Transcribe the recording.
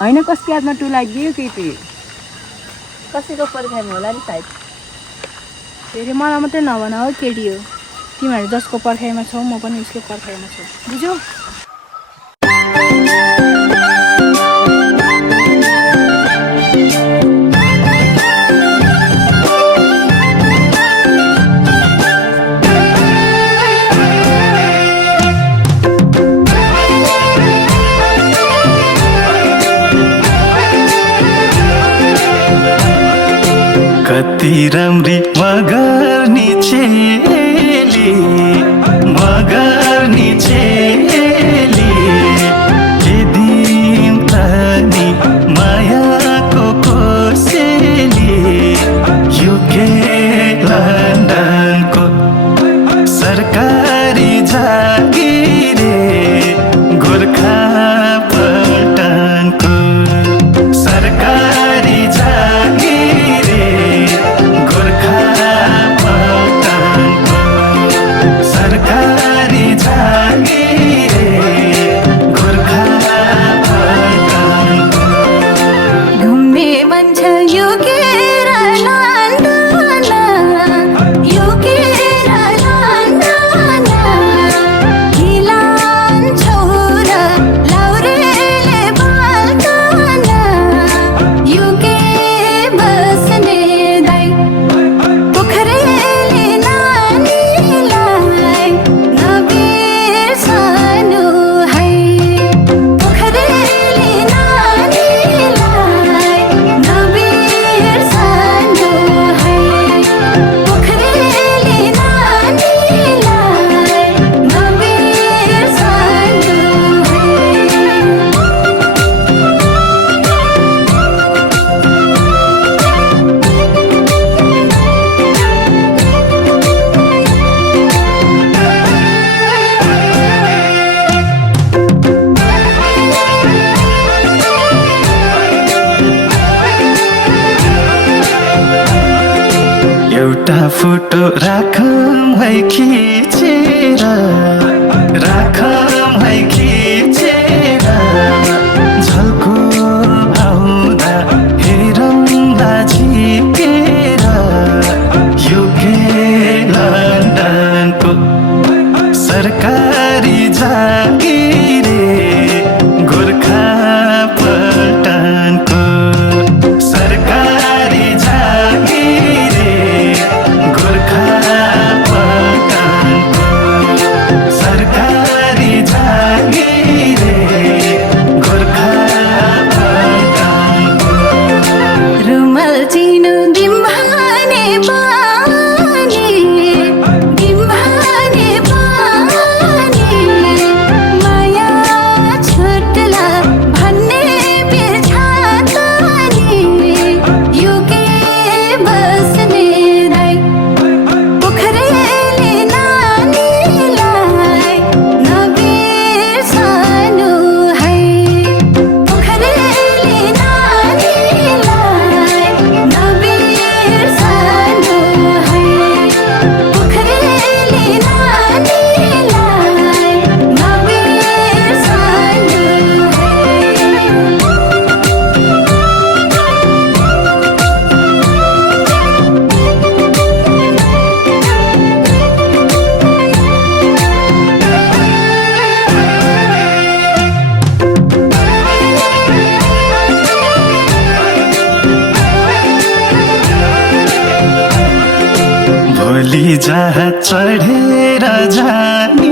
होइन कसको यादमा टुलाइदियो केटी कसैको पर्खाइमा होला नि सायद। फेरि मलाई मात्रै नभन हो केटी हो तिमीहरू जसको पर्खाइमा छौ म पनि उसको पर्खाइमा छु बुझ्यौ। कति राम्री मगर्नी चेली मगर्नी चेली के दिन तनी मायाको कोसेली युके लन्डनको सरकारी जागिरे गोर्खा पल्टनको सरकारी जागिरे गोर्खा पल्टनको सरकारी जागिरे गोर्खा पल्टनको घुम्ने भन्छ युकेर लन्डन युकेर लन्डन हिलान छोरा लाउरेले बाल्कन युके बस्ने दाइ पोखरेली नानीलाई नबिर्सनु है पोखरेली नानीलाई नबिर्सनु है पोखरेली नानीलाई नबिर्सनु एउटा फोटो राखौँ है खिचेर राखौँ है खिचेर झल्को आउँदा हेरौँला झिकेर युके लन्डनको सरकारी जागिरे गोर्खा पल्टनको सरकारी जागिरे गोर्खा पल्टनको सरकारी जागिरे गोर्खा पल्टनको रुमाल चिनो दिम्भाने बानी दिम्भाने बानी माया छुट्ला भन्ने बिर्छा तानी युके बस्ने दाइ पोखरेली नानीलाई नबिर्सनु है पोखरेली नानीलाई नबिर्सनु है पोखरेली नानीलाई नबिर्सनु भोलि जहाँ चढेर जाने